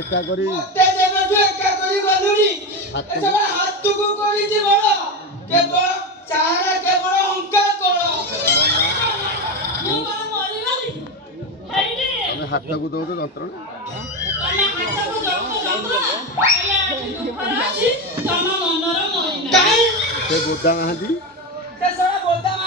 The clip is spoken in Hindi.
एका करी मते जेबेठु एका करी गलुनी एसबा हाथ को करी जे बड़ केवल चारा केवल अंका कोळ मु कोन मरि गली हेडी हम हाथ को दो जंत्रणा तने हाथ को दो जंत्रणा तम मनर मोइना काई से बोदा हादी से सरा बोदा